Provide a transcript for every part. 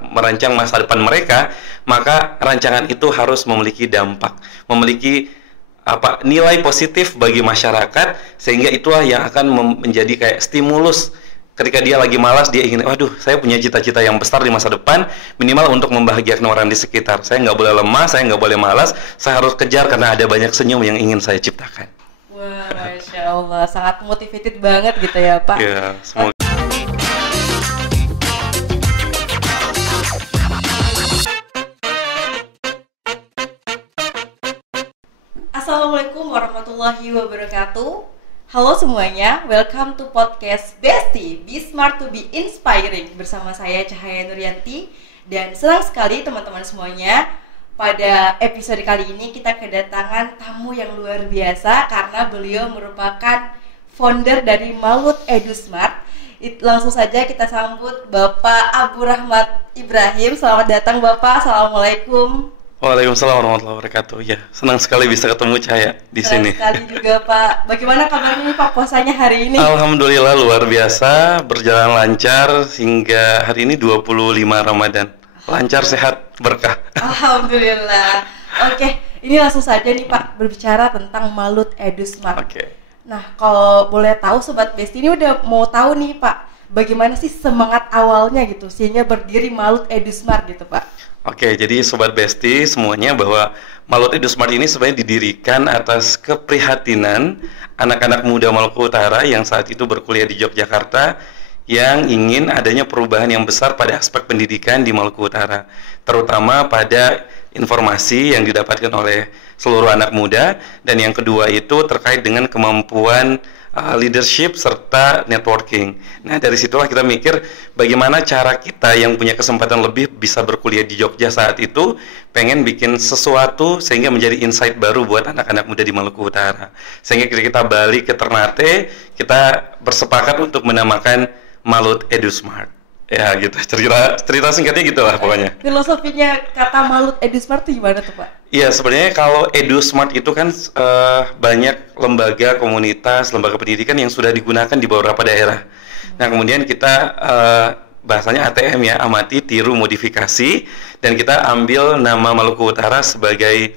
merancang masa depan mereka, maka rancangan itu harus memiliki dampak, memiliki nilai positif bagi masyarakat, sehingga itulah yang akan menjadi kayak stimulus. Ketika dia lagi malas, dia ingin, waduh, saya punya cita-cita yang besar di masa depan, minimal untuk membahagiakan orang di sekitar. Saya nggak boleh lemah, saya nggak boleh malas, saya harus kejar karena ada banyak senyum yang ingin saya ciptakan. Wah, Masya Allah, sangat motivated banget gitu ya Pak. Ya, semoga. Assalamualaikum warahmatullahi wabarakatuh. Halo semuanya, welcome to podcast Bestie, Be Smart to Be Inspiring. Bersama saya Cahaya Nuryanti. Dan senang sekali teman-teman semuanya, pada episode kali ini kita kedatangan tamu yang luar biasa, karena beliau merupakan founder dari Malut EduSmart. Langsung saja kita sambut Bapak Abu Rahmat Ibrahim. Selamat datang Bapak, Assalamualaikum. Waalaikumsalam warahmatullahi wabarakatuh. Ya, senang sekali bisa ketemu Cahaya di sini. Senang sekali juga Pak. Bagaimana kabarnya nih Pak, puasanya hari ini? Alhamdulillah luar biasa, berjalan lancar hingga hari ini 25 Ramadan. Lancar, sehat, berkah. Alhamdulillah. Oke, ini langsung saja nih Pak, berbicara tentang Malut EduSmart. Oke. Nah, kalau boleh tahu Sobat Besti ini udah mau tahu nih Pak, bagaimana sih semangat awalnya gitu sehingga berdiri Malut EduSmart gitu Pak? Oke, jadi Sobat Besti semuanya, bahwa Malut EduSmart ini sebenarnya didirikan atas keprihatinan anak-anak muda Maluku Utara yang saat itu berkuliah di Yogyakarta, yang ingin adanya perubahan yang besar pada aspek pendidikan di Maluku Utara, terutama pada informasi yang didapatkan oleh seluruh anak muda, dan yang kedua itu terkait dengan kemampuan leadership serta networking. Nah, dari situlah kita mikir bagaimana cara kita yang punya kesempatan lebih bisa berkuliah di Jogja saat itu, pengen bikin sesuatu sehingga menjadi insight baru buat anak-anak muda di Maluku Utara. Sehingga kita balik ke Ternate, kita bersepakat untuk menamakan Malut EduSmart. Ya gitu, cerita singkatnya gitulah pokoknya. Filosofinya kata Malut EduSmart itu gimana tuh Pak? Iya, sebenarnya kalau EduSmart itu kan banyak lembaga, komunitas, lembaga pendidikan yang sudah digunakan di beberapa daerah. Nah, kemudian kita bahasanya ATM ya, amati, tiru, modifikasi, dan kita ambil nama Maluku Utara sebagai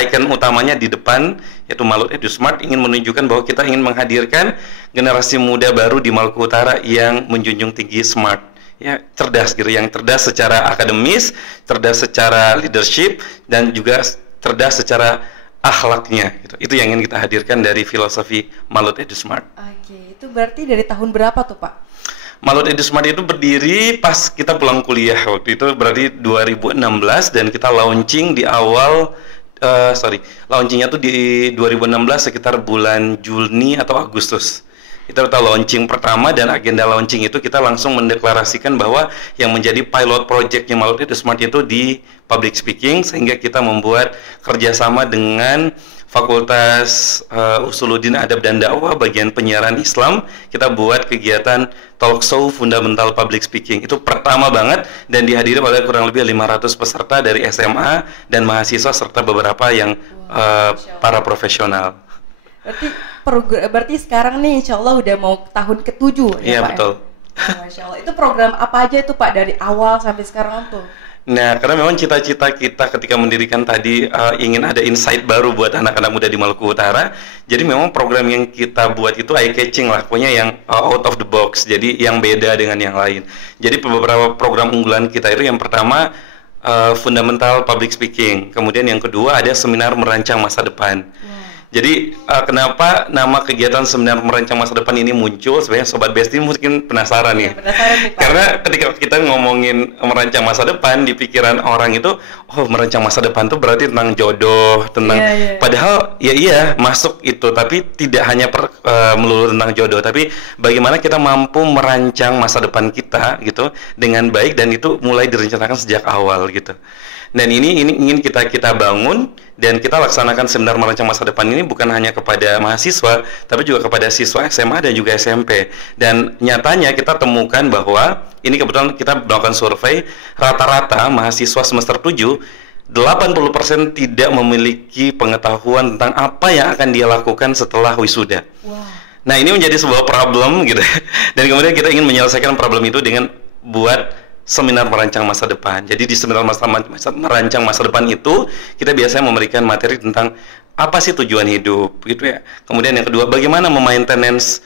ikon utamanya di depan, yaitu Malut EduSmart, ingin menunjukkan bahwa kita ingin menghadirkan generasi muda baru di Maluku Utara yang menjunjung tinggi smart, ya, cerdas gitu, yang cerdas secara akademis, cerdas secara leadership, dan juga cerdas secara akhlaknya gitu. Itu yang ingin kita hadirkan dari filosofi Malut EduSmart. Oke, itu berarti dari tahun berapa tuh Pak? Malut EduSmart itu berdiri pas kita pulang kuliah, waktu itu berarti 2016, dan kita launching di awal launchingnya tuh di 2016 sekitar bulan Juni atau Agustus. Kita launching pertama, dan agenda launching itu kita langsung mendeklarasikan bahwa yang menjadi pilot projectnya Malut EduSmart itu di public speaking, sehingga kita membuat kerjasama dengan Fakultas Usuluddin Adab dan Dakwah bagian penyiaran Islam. Kita buat kegiatan talk show fundamental public speaking. Itu pertama banget, dan dihadiri oleh kurang lebih 500 peserta dari SMA dan mahasiswa serta beberapa yang para profesional. Berarti sekarang nih insya Allah udah mau tahun ke-7 ya Iya, Pak? betul. Ya? Masya Allah. Itu program apa aja itu Pak dari awal sampai sekarang tuh? Nah, karena memang cita-cita kita ketika mendirikan tadi ingin ada insight baru buat anak-anak muda di Maluku Utara. Jadi memang program yang kita buat itu eye-catching lah, pokoknya yang out of the box, jadi yang beda dengan yang lain. Jadi beberapa program unggulan kita itu, yang pertama fundamental public speaking, kemudian yang kedua ada seminar merancang masa depan. Jadi kenapa nama kegiatan seminar merancang masa depan ini muncul? Sebenarnya Sobat Besti mungkin penasaran nih. Ya, penasaran nih Pak. Karena ketika kita ngomongin merancang masa depan, di pikiran orang itu, oh, merancang masa depan tuh berarti tentang jodoh, tentang padahal iya masuk itu, tapi tidak hanya melulu tentang jodoh, tapi bagaimana kita mampu merancang masa depan kita gitu dengan baik, dan itu mulai direncanakan sejak awal gitu. Dan ini ingin kita bangun, dan kita laksanakan seminar merancang masa depan ini bukan hanya kepada mahasiswa, tapi juga kepada siswa SMA dan juga SMP. Dan nyatanya kita temukan bahwa ini, kebetulan kita melakukan survei, rata-rata mahasiswa semester 7 80% tidak memiliki pengetahuan tentang apa yang akan dia lakukan setelah wisuda. Nah, ini menjadi sebuah problem gitu. Dan kemudian kita ingin menyelesaikan problem itu dengan buat seminar merancang masa depan. Jadi di seminar merancang masa depan itu kita biasanya memberikan materi tentang apa sih tujuan hidup, gitu ya. Kemudian yang kedua, bagaimana memaintenance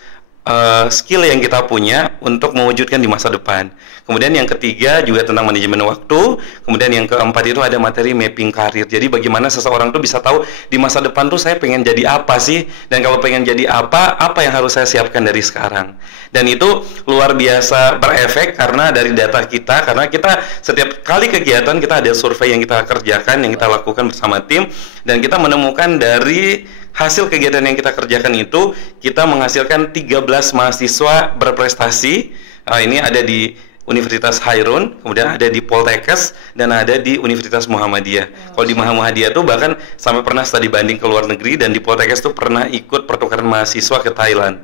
skill yang kita punya untuk mewujudkan di masa depan. Kemudian yang ketiga juga tentang manajemen waktu. Kemudian yang keempat itu ada materi mapping karir. Jadi bagaimana seseorang tuh bisa tahu di masa depan tuh saya pengen jadi apa sih, dan kalau pengen jadi apa yang harus saya siapkan dari sekarang. Dan itu luar biasa berefek karena dari data kita, karena kita setiap kali kegiatan kita ada survei yang kita kerjakan, yang kita lakukan bersama tim, dan kita menemukan dari hasil kegiatan yang kita kerjakan itu kita menghasilkan 13 mahasiswa berprestasi. Ini ada di Universitas Hairun, kemudian ada di Poltekkes, dan ada di Universitas Muhammadiyah. Kalau di Muhammadiyah tuh bahkan sampai pernah studi banding ke luar negeri, dan di Poltekkes tuh pernah ikut pertukaran mahasiswa ke Thailand.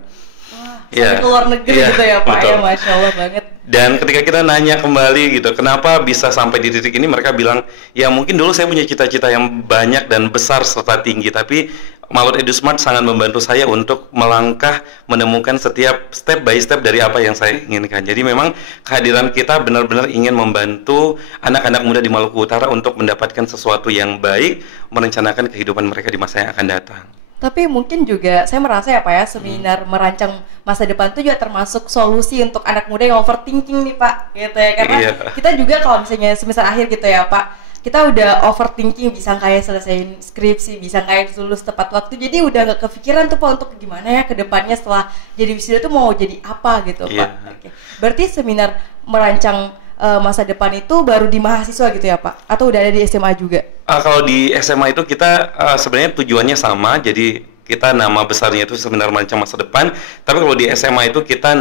Sampai ke luar negeri gitu ya Pak, betul. Ya Masya Allah banget. Dan ketika kita nanya kembali gitu, kenapa bisa sampai di titik ini, mereka bilang, ya mungkin dulu saya punya cita-cita yang banyak dan besar serta tinggi, tapi Malut EduSmart sangat membantu saya untuk melangkah menemukan setiap step by step dari apa yang saya inginkan. Jadi memang kehadiran kita benar-benar ingin membantu anak-anak muda di Maluku Utara untuk mendapatkan sesuatu yang baik, merencanakan kehidupan mereka di masa yang akan datang. Tapi mungkin juga saya merasa ya Pak ya, seminar merancang masa depan itu juga termasuk solusi untuk anak muda yang overthinking nih Pak, gitu ya. Karena kita juga kalau misalnya semester akhir gitu ya Pak, kita udah overthinking, bisa kayak selesaiin skripsi, bisa kayak lulus tepat waktu, jadi udah nggak kepikiran tuh Pak untuk gimana ya ke depannya setelah jadi wisuda tuh mau jadi apa gitu Pak. Oke. Berarti seminar merancang masa depan itu baru di mahasiswa gitu ya Pak? Atau udah ada di SMA juga? Kalau di SMA itu kita sebenarnya tujuannya sama, jadi kita nama besarnya itu seminar merancang masa depan. Tapi kalau di SMA itu kita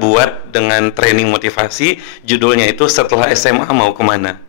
buat dengan training motivasi, judulnya itu setelah SMA mau kemana.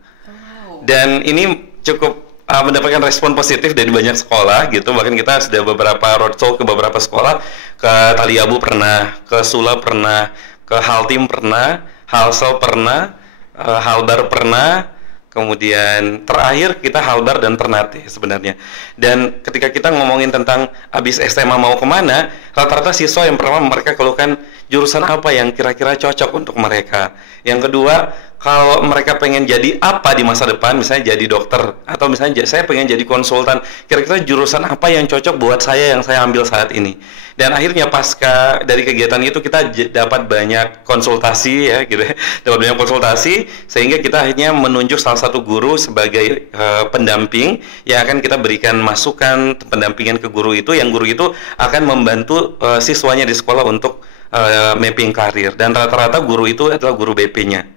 Dan ini cukup mendapatkan respon positif dari banyak sekolah gitu. Bahkan kita sudah beberapa roadshow ke beberapa sekolah, ke Taliabu pernah, ke Sula pernah, ke Haltim pernah, Halsel pernah, Halbar pernah, kemudian terakhir kita Halbar dan Ternate sebenarnya. Dan ketika kita ngomongin tentang habis SMA mau kemana, rata-rata siswa yang pertama mereka keluhkan jurusan apa yang kira-kira cocok untuk mereka. Yang kedua, kalau mereka pengen jadi apa di masa depan, misalnya jadi dokter, atau misalnya saya pengen jadi konsultan, kira-kira jurusan apa yang cocok buat saya yang saya ambil saat ini. Dan akhirnya pasca dari kegiatan itu kita dapat banyak konsultasi ya gitu ya, dapat banyak konsultasi, sehingga kita akhirnya menunjuk salah satu guru sebagai pendamping yang akan kita berikan masukan pendampingan ke guru itu, yang guru itu akan membantu siswanya di sekolah untuk mapping karir, dan rata-rata guru itu adalah guru BP-nya.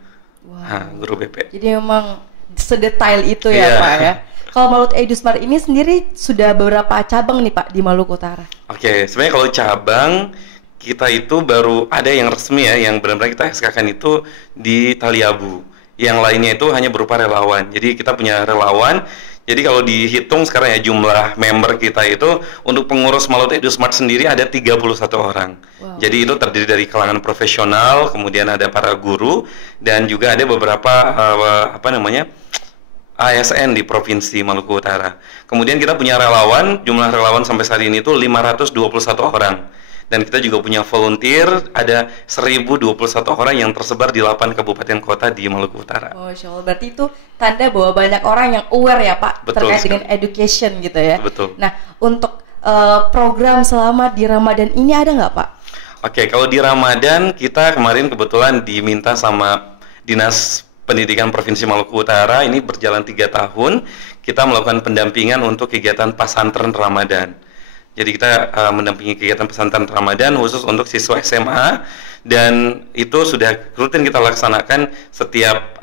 Guru BP. Jadi memang sedetail itu ya Pak ya. Kalau Malut EduSmart ini sendiri sudah beberapa cabang nih Pak di Maluku Utara? Oke, sebenarnya kalau cabang kita itu baru ada yang resmi ya, yang benar-benar kita SK-kan itu di Taliabu. Yang lainnya itu hanya berupa relawan. Jadi kita punya relawan. Jadi kalau dihitung sekarang ya jumlah member kita itu untuk pengurus Malut EduSmart sendiri ada 31 orang. Wow. Jadi itu terdiri dari kalangan profesional, kemudian ada para guru, dan juga ada beberapa ASN di Provinsi Maluku Utara. Kemudian kita punya relawan, jumlah relawan sampai saat ini itu 521 orang. Dan kita juga punya volunteer, ada 1021 orang yang tersebar di 8 kabupaten kota di Maluku Utara. Masya Allah, berarti itu tanda bahwa banyak orang yang aware ya Pak, betul, terkait dengan education gitu ya. Betul. Nah, untuk program selama di Ramadan ini ada nggak Pak? Oke, kalau di Ramadan kita kemarin kebetulan diminta sama Dinas Pendidikan Provinsi Maluku Utara, ini berjalan 3 tahun, kita melakukan pendampingan untuk kegiatan pesantren Ramadan. Jadi kita mendampingi kegiatan pesantren Ramadan khusus untuk siswa SMA, dan itu sudah rutin kita laksanakan setiap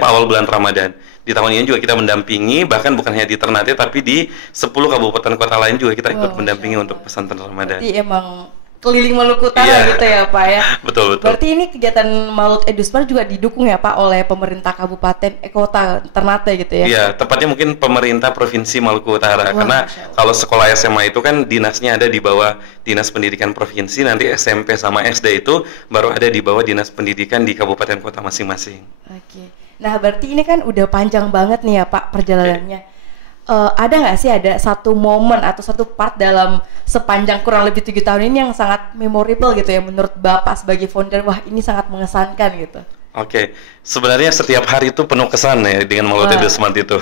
awal bulan Ramadan. Di tahun ini juga kita mendampingi, bahkan bukan hanya di Ternate tapi di 10 kabupaten kota lain juga kita ikut mendampingi untuk pesantren Ramadan. Jadi emang keliling Maluku Utara gitu ya Pak ya. Betul. Berarti ini kegiatan Malut EduSmart juga didukung ya Pak oleh pemerintah kabupaten kota Ternate gitu ya. Iya, tepatnya mungkin pemerintah Provinsi Maluku Utara. Karena kalau sekolah SMA itu kan dinasnya ada di bawah Dinas Pendidikan Provinsi, nanti SMP sama SD itu baru ada di bawah Dinas Pendidikan di kabupaten kota masing-masing. Oke. Nah, berarti ini kan udah panjang banget nih ya Pak perjalanannya. Ada nggak sih ada satu momen atau satu part dalam sepanjang kurang lebih 7 tahun ini yang sangat memorable gitu ya menurut Bapak sebagai founder, wah ini sangat mengesankan gitu? Oke, sebenarnya setiap hari itu penuh kesan ya dengan Maulid Idul Smart itu.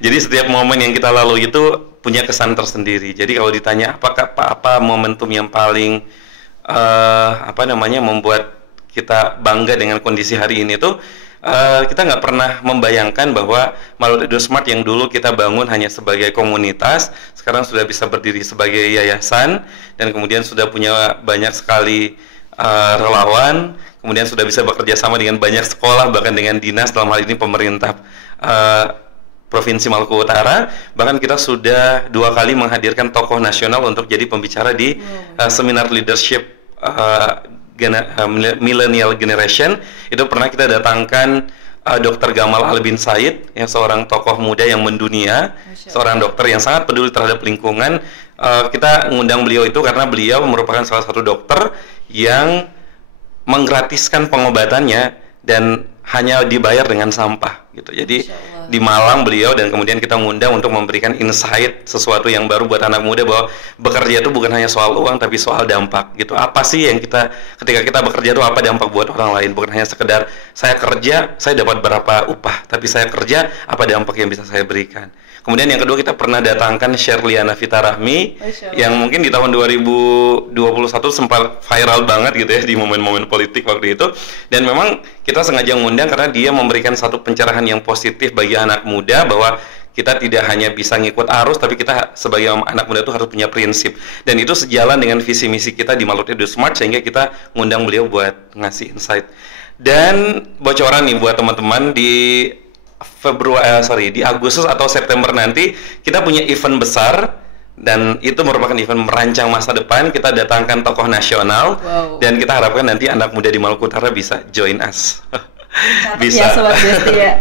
Jadi setiap momen yang kita lalui itu punya kesan tersendiri. Jadi kalau ditanya apa momentum yang paling membuat kita bangga dengan kondisi hari ini tuh, kita nggak pernah membayangkan bahwa Maulid Idul Smart yang dulu kita bangun hanya sebagai komunitas, sekarang sudah bisa berdiri sebagai yayasan dan kemudian sudah punya banyak sekali relawan, kemudian sudah bisa bekerja sama dengan banyak sekolah, bahkan dengan dinas, dalam hal ini pemerintah Provinsi Maluku Utara. Bahkan kita sudah 2 kali menghadirkan tokoh nasional untuk jadi pembicara di seminar leadership millennial generation. Itu pernah kita datangkan Dr. Gamal Al bin Said, yang seorang tokoh muda yang mendunia, seorang dokter yang sangat peduli terhadap lingkungan. Kita mengundang beliau itu karena beliau merupakan salah satu dokter yang menggratiskan pengobatannya dan hanya dibayar dengan sampah gitu. Jadi di Malang beliau, dan kemudian kita mengundang untuk memberikan insight sesuatu yang baru buat anak muda, bahwa bekerja itu bukan hanya soal uang tapi soal dampak gitu. Apa sih yang ketika kita bekerja itu apa dampak buat orang lain, bukan hanya sekedar saya kerja saya dapat berapa upah, tapi saya kerja apa dampak yang bisa saya berikan. Kemudian yang kedua, kita pernah datangkan Sherliana Vita Rahmi yang mungkin di tahun 2021 sempat viral banget gitu ya di momen-momen politik waktu itu. Dan memang kita sengaja mengundang karena dia memberikan satu pencerahan yang positif bagi anak muda, bahwa kita tidak hanya bisa ngikut arus, tapi kita sebagai anak muda itu harus punya prinsip. Dan itu sejalan dengan visi misi kita di Maulid Idul Smart, sehingga kita ngundang beliau buat ngasih insight. Dan bocoran nih buat teman-teman, di di Agustus atau September nanti kita punya event besar, dan itu merupakan event merancang masa depan. Kita datangkan tokoh nasional, dan kita harapkan nanti anak muda di Maluku Utara bisa join us. Bisa ya, Sobat Besti ya.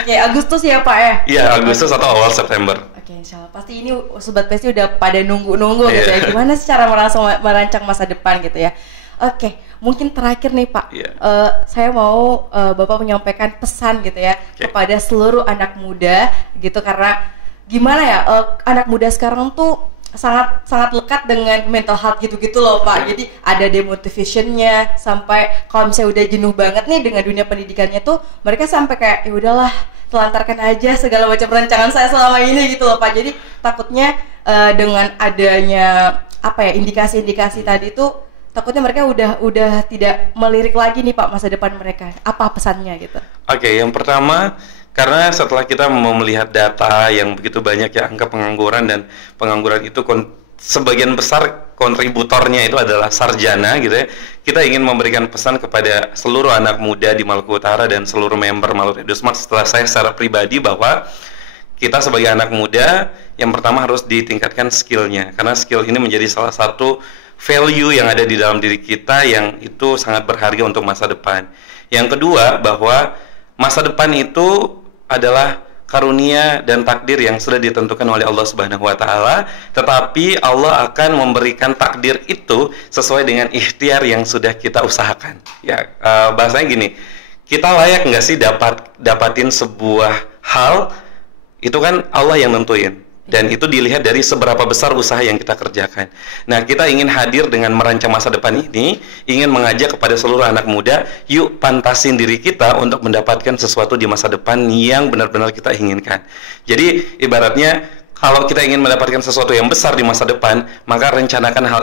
Oke, Agustus ya Pak ya? Iya, Agustus atau awal September. Oke, insyaallah. Pasti ini Sobat Besti udah pada nunggu-nunggu gitu ya. Gimana sih cara merancang masa depan gitu ya. Oke, mungkin terakhir nih Pak, saya mau Bapak menyampaikan pesan gitu ya kepada seluruh anak muda gitu, karena gimana ya, anak muda sekarang tuh sangat lekat dengan mental health gitu-gitu loh Pak. Jadi ada demotivationnya, sampai kalau misalnya udah jenuh banget nih dengan dunia pendidikannya tuh, mereka sampai kayak ya udahlah, telantarkan aja segala macam perancangan saya selama ini gitu loh Pak. Jadi takutnya dengan adanya indikasi-indikasi tadi tuh, takutnya mereka udah tidak melirik lagi nih Pak masa depan mereka. Apa pesannya gitu? Oke, yang pertama, karena setelah kita melihat data yang begitu banyak ya, angka pengangguran, dan pengangguran itu sebagian besar kontributornya itu adalah sarjana gitu ya. Kita ingin memberikan pesan kepada seluruh anak muda di Maluku Utara dan seluruh member Maluku Idul Smart, setelah saya secara pribadi, bahwa kita sebagai anak muda yang pertama harus ditingkatkan skillnya, karena skill ini menjadi salah satu value yang ada di dalam diri kita yang itu sangat berharga untuk masa depan. Yang kedua, bahwa masa depan itu adalah karunia dan takdir yang sudah ditentukan oleh Allah Subhanahu wa taala, tetapi Allah akan memberikan takdir itu sesuai dengan ikhtiar yang sudah kita usahakan. Ya, bahasanya gini, kita layak nggak sih dapatin sebuah hal, itu kan Allah yang nentuin. Dan itu dilihat dari seberapa besar usaha yang kita kerjakan. Nah, kita ingin hadir dengan merancang masa depan ini, ingin mengajak kepada seluruh anak muda, yuk pantasin diri kita untuk mendapatkan sesuatu di masa depan yang benar-benar kita inginkan. Jadi, ibaratnya, kalau kita ingin mendapatkan sesuatu yang besar di masa depan, maka rencanakan hal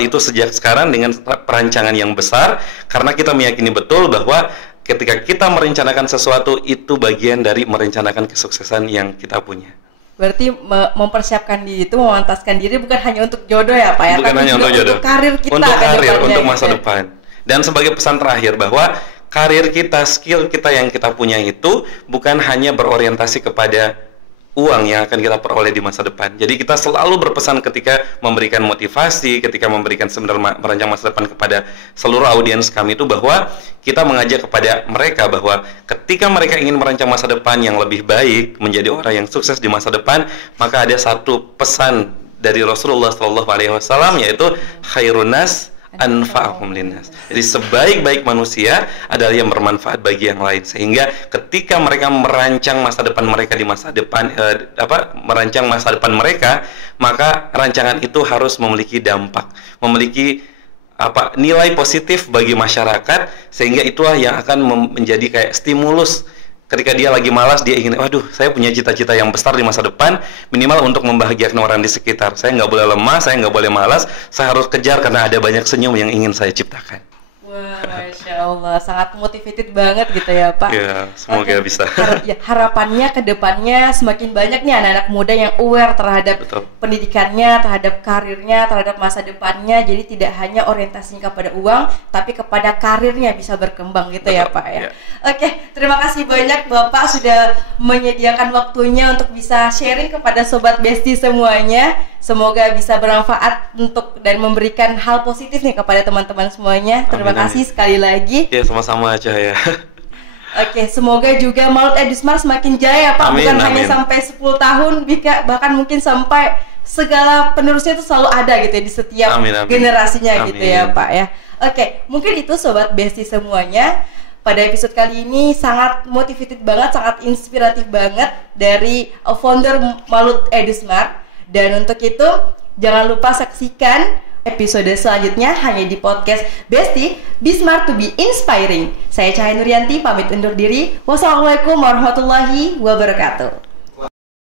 itu sejak sekarang dengan perancangan yang besar, karena kita meyakini betul bahwa ketika kita merencanakan sesuatu, itu bagian dari merencanakan kesuksesan yang kita punya. Berarti mempersiapkan diri itu, memantaskan diri bukan hanya untuk jodoh ya Pak ya, bukan hanya untuk jodoh, untuk karir kita, untuk karir, untuk gitu masa depan. Dan sebagai pesan terakhir, bahwa karir kita, skill kita yang kita punya itu bukan hanya berorientasi kepada uang yang akan kita peroleh di masa depan. Jadi kita selalu berpesan ketika memberikan motivasi, ketika memberikan merancang masa depan kepada seluruh audiens kami itu, bahwa kita mengajak kepada mereka bahwa ketika mereka ingin merancang masa depan yang lebih baik, menjadi orang yang sukses di masa depan, maka ada satu pesan dari Rasulullah SAW, yaitu khairun nas anfa'uhum linnas. Jadi sebaik-baik manusia adalah yang bermanfaat bagi yang lain. Sehingga ketika mereka merancang masa depan mereka di masa depan, merancang masa depan mereka, maka rancangan itu harus memiliki dampak, memiliki nilai positif bagi masyarakat, sehingga itulah yang akan menjadi kayak stimulus ketika dia lagi malas, dia ingin, waduh, saya punya cita-cita yang besar di masa depan, minimal untuk membahagiakan orang di sekitar. Saya nggak boleh lemah, saya nggak boleh malas, saya harus kejar karena ada banyak senyum yang ingin saya ciptakan. Wah, Masya Allah, sangat motivated banget gitu ya Pak. Ya, semoga bisa. Harapannya ke depannya semakin banyak nih anak-anak muda yang aware terhadap pendidikannya, terhadap karirnya, terhadap masa depannya. Jadi tidak hanya orientasinya kepada uang, tapi kepada karirnya bisa berkembang gitu ya Pak ya. Oke, terima kasih banyak Bapak sudah menyediakan waktunya untuk bisa sharing kepada Sobat Besti semuanya. Semoga bisa bermanfaat untuk dan memberikan hal positif nih kepada teman-teman semuanya. Terima kasih sekali lagi. Ya, sama-sama Cahaya. Oke, semoga juga Maulud Edismart semakin jaya Pak. Bukan hanya sampai 10 tahun, bahkan mungkin sampai segala penerusnya itu selalu ada gitu ya di setiap generasinya gitu ya Pak ya. Oke, mungkin itu Sobat Besti semuanya. Pada episode kali ini sangat motivated banget, sangat inspiratif banget dari founder Maulud Edismart. Dan untuk itu, jangan lupa saksikan episode selanjutnya hanya di podcast Besti, Be Smart to be Inspiring. Saya Cahaya Nuryanti, pamit undur diri. Wassalamualaikum warahmatullahi wabarakatuh.